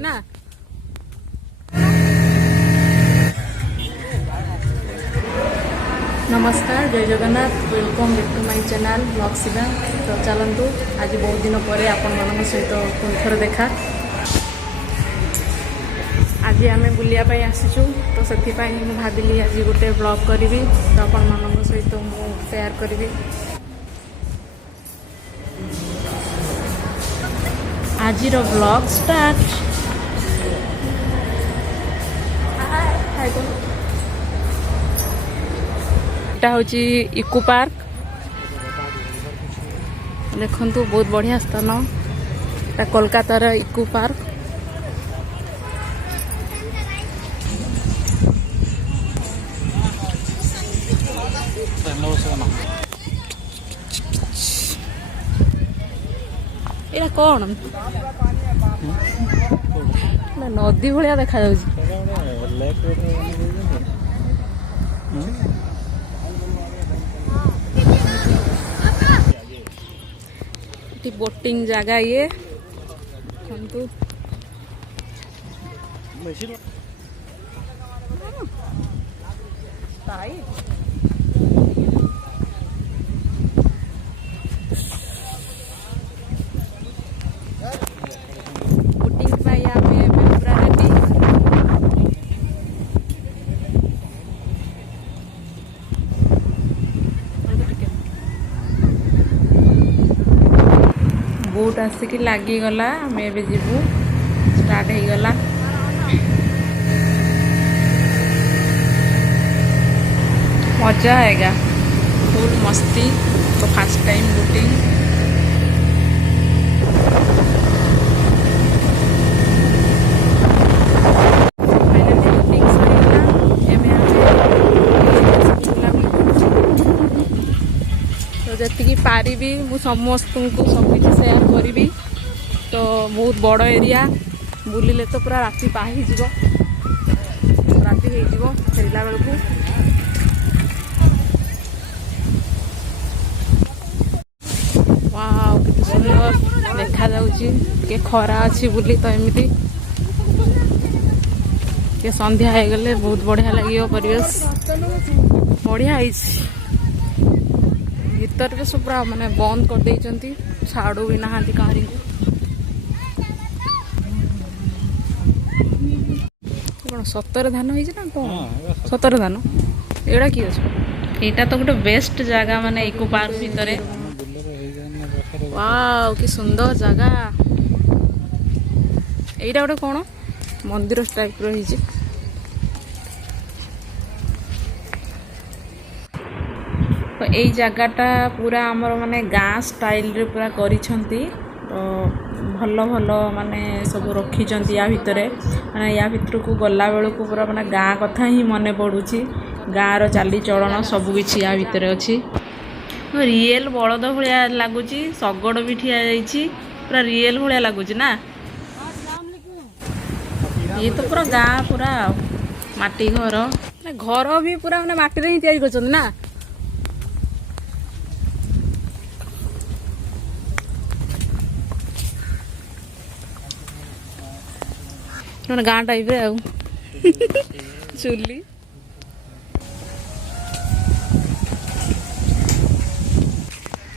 ना। नमस्कार, जय Jagannath, welcome back to my channel blog Shiva. तो चलतु आज बहुत दिन पर आपण मान सहित पुणी थर देखा। आज आम बुलायापी आसीचु तो से भाविली आज गोटे ब्लॉग करी तो आपण मान सहित मु शेयर करी। आज ब्लॉग स्टार्ट। एटा हूँ इको पार्क। देखंतु बहुत बढ़िया स्थान। एटा कोलकातार इको पार्क। एटा कौन नदी भाया देखा बोटिंग जगह ये देखंतु। बोट आसिक लगिगला आम ए जीवु स्टार्ट हो गला। मजा आएगा, बहुत मस्ती। तो फर्स्ट टाइम बोटिंग। जी पारि मु समस्त को सब कुछ शेयर करी। तो बहुत बड़ एरिया बुलिले तो पूरा राति पाही जीव, राति हो फेरला बेलू। वाव कितनी सुंदर देखा जाउची। के खरा अच्छी बुली तो एमती के संध्या हो गले बहुत बढ़िया लगे। परिवेश बढ़िया है। भीतर सब पूरा माने बंद कर देइचंती, छाड़ू भी नहांती कहारी को। कौन सतर धान होइछ ना कौन सतर धान एड़ा की अछि। एटा तो गोटे बेस्ट जगह माने इको पार्क भीतर। वाव की सुंदर जगह। एटा गोटे कौन मंदिर टाइप रही। तो यही जगहटा पूरा आमर माने गाँ स्टाइल रे पूरा करिछंती। तो भल भल माने सब रखिछंती या भितरे। माने या भितर को गला बेलू को पूरा माने गाँ कथा ही मने पड़ुची। गाँ रो चाली चलन सब किछि या भितरे अछि। रियल बलद भलिया लागुची। सगड़ भी ठिया जाइछि, पूरा रियल भलिया लागुची ना। ये तो पूरा गाँ पूरा माटी घर। घर भी पूरा माने माटी रे ही तैयारी करछन ना। गाँ टाइप रे आउ चुली।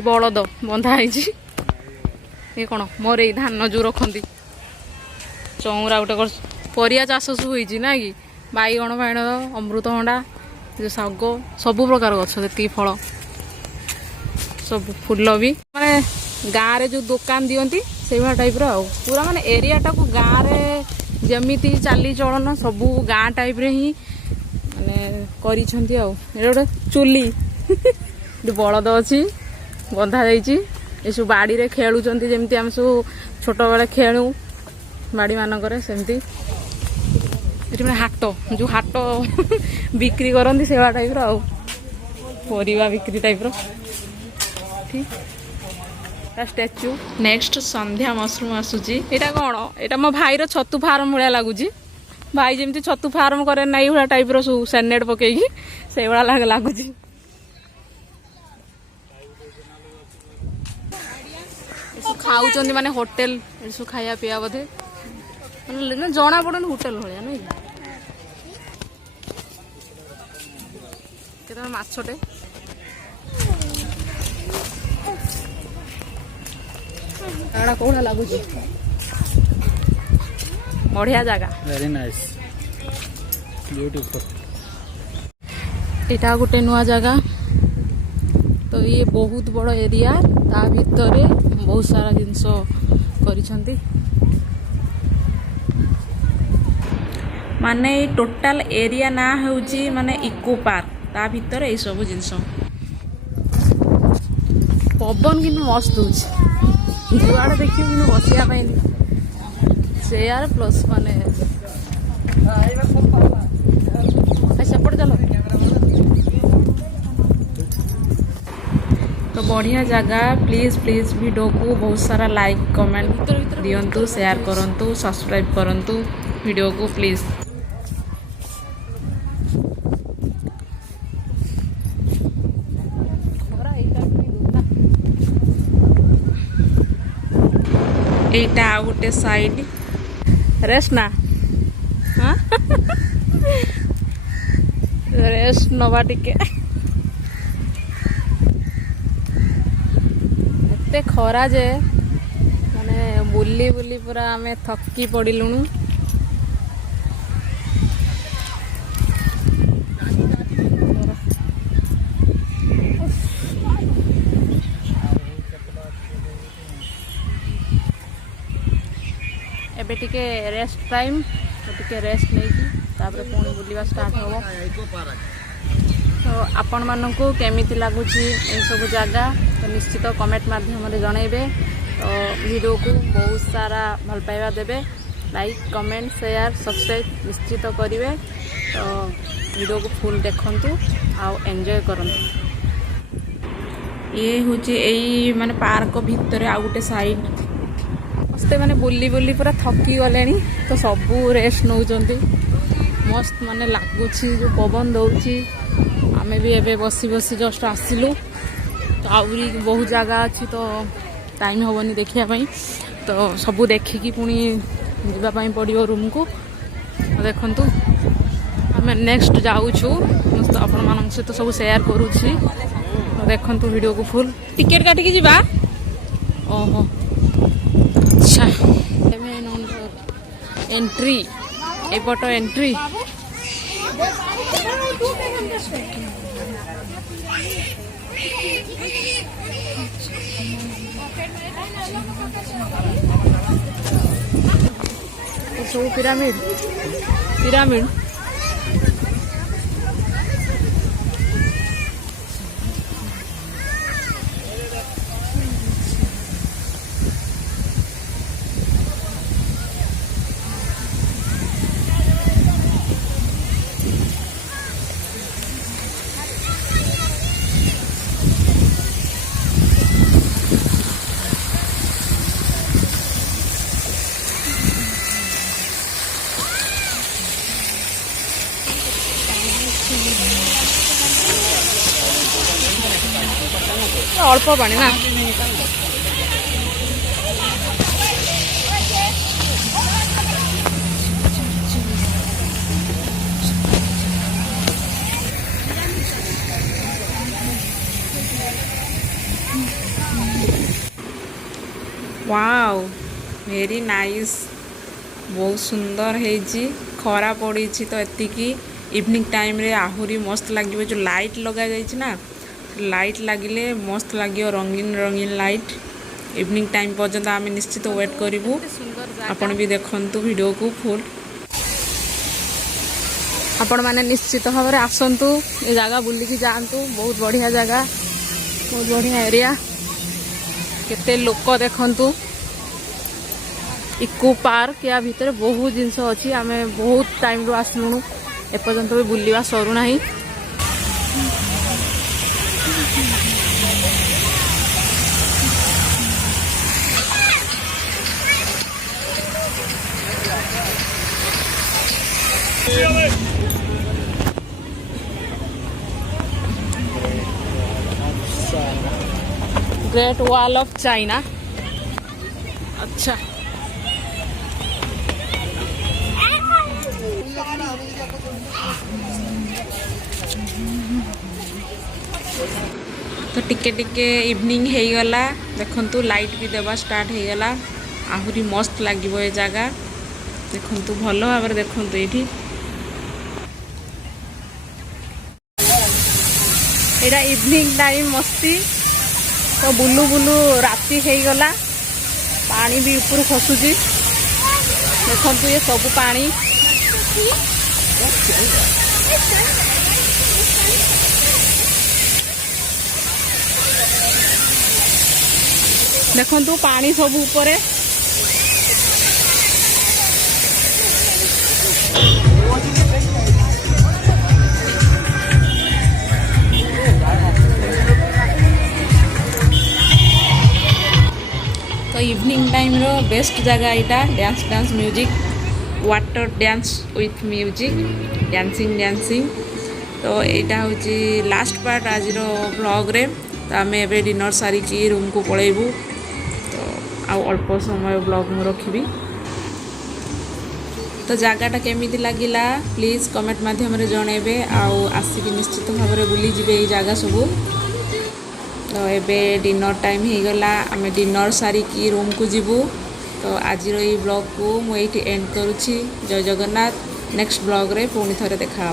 बलद बंधा है। ये कौन मोर ये धान जो रखती चौरा गोटे परिया चाष सब होती ना कि बैगण फैण अमृतभंडा शाग सब प्रकार गछ जी फल सब फूल भी माने गाँव रे जो दुकान दियंती से टाइप रो आउ पूरा माने एरिया टा को गाँव रे जमीती चाली चलन सबू गाँ टाइप रे ही माने करिछंती। आउ गोटे चुली बलद अच्छी बंधा जाइए। ये सब बाड़ी रे खेलुचंती जेमती हम सब छोट बेले खेलु बाड़ी मानकरे सेमती। ये हाट जो हाट बिक्री करती से टाइप रो परिवा बिक्री टाइप रो ठीक स्टैचू। नेक्स्ट संध्या मशरूम आसूची। एटा कौन एटा मो भाईर छतु फार्म भाया लगुच। भाई जमी छतु फार्म करे ना ये टाइप रो सेनेट पकईकी से लगुच। खाऊं माने होटेल सब खाया पिया बोधे ମାନେ ଜଣା ପଡୁନି ହୋଟେଲ ଭଳିଆ ନାଇଁ କେତେ ମାଛଟେ ଏଟା କୋଉଟା ଲାଗୁଛି ବଢିଆ ଜାଗା वेरी नाइस ब्यूटीफुल एटा गोटे नुआ जगह तो ये बहुत बड़ एरिया ता भितरे बहुत सारा जिनस करिसंती माने टोटल एरिया ना होउची माने इको पार्क ता भितर ए सब जिनस पवन किंतु मस्त होउची जुआड़ देखियो किंतु बसिया पाइनी चेयर प्लस माने सेपट चलो तो बढ़िया जगह प्लीज प्लीज वीडियो को बहुत सारा लाइक कमेंट दियंतु शेयर करंतु सब्सक्राइब करंतु वीडियो को प्लीज एटा गोटे साइड रेस्ट ना हाँ रेस्ट नवा टिके एते खरा जे माने बुली बुली पूरा आमे थकी पड़िलुनु एबे टिके रेस्ट टाइम तो टिके रेस्ट नहीं की तापर पुणी बुलिवा स्टार्ट हो तो आपण मानकू केमिति लागुची ए सब जगह तो निश्चित कमेंट माध्यम जनइबे तो वीडियो को बहुत सारा भल पाइबा देबे लाइक कमेंट शेयर सब्सक्राइब निश्चित करिवे तो वीडियो को फुल देखंतु आ एंजॉय करंतु ये होची एई माने पार्क भीतर आ गुटे साइड मस्ते माने बुली बुली पूरा थकी गले तो सबू रेस्ट नौचंती मस्त माने लगुच जो पवन दौची आमे भी एबे बसी बसी जस्ट आसिलु तो आउरी बहुत जगह अच्छी तो टाइम हेनी देखिया तो सबू देखिकी पुणी जावाई पड़ो रूम को देखंतु आम नेक्स्ट जाऊँ मस्त आपण मान सहित सब शेयर करुच्छी तो देखंतु वीडियो को फुल टिकेट काटिकी जीवा ओहो अच्छा एंट्री एपट एंट्री सब पिरामिड पिरामिड अल्प पानी ना वाओ वेरी नाइस बहुत सुंदर है खरा पड़ी तो एतिकी इवनिंग टाइम रे आहुरी मस्त लगे जो लाइट लगा जाइए ना लाइट लगिले मस्त लगे रंगीन रंगीन लाइट इवनिंग टाइम पर्यंत आम निश्चित वेट करूँ आपण भी देखंतु वीडियो को फुल आपण माने निश्चित भाव में आसतु ये जगह बुलिकी जातु बहुत बढ़िया जगह बहुत बढ़िया एरिया केते लोक देखंतु इको पार्क या भितर बहुत जिनस अच्छी आम बहुत टाइम रू आसलुणु एपर्यंत भी बुलवा Saruna great wall of China अच्छा टिके टिके इवनिंग हो गला देखंतु लाइट भी देवा स्टार्ट हो गला आहुरी मस्त लागिवो ए जगह देखंतु भलो भाबरे देखंतु एठी एटा इवनिंग टाइम मस्ती तो बुलू बुलू राति हो गला पानी भी ऊपर खसुची देखंतु ये सब पानी देखंतु पानी सब ऊपर तो इवनिंग टाइम रो बेस्ट जगह यहाँ dance dance music water dance with music dancing dancing तो यहाँ हूँ लास्ट पार्ट आज व्लॉग रे तो आम ए डिनर सारिकी रूम को पलैबू तो आउ अल्प समय व्लॉग मु रखी तो जगहटा केमी लगिला प्लीज कमेंट माध्यम जनइबे आसिक निश्चित भाव में बुली जी जगह सबू तो एबे डिनर टाइम हो गला आम डिनर सारिकी रूम को जीवु तो आज ये ब्लॉग को मुझे एंड करुच्ची जय जगन्नाथ नेक्स्ट ब्लॉग रे पुणी थरे देखा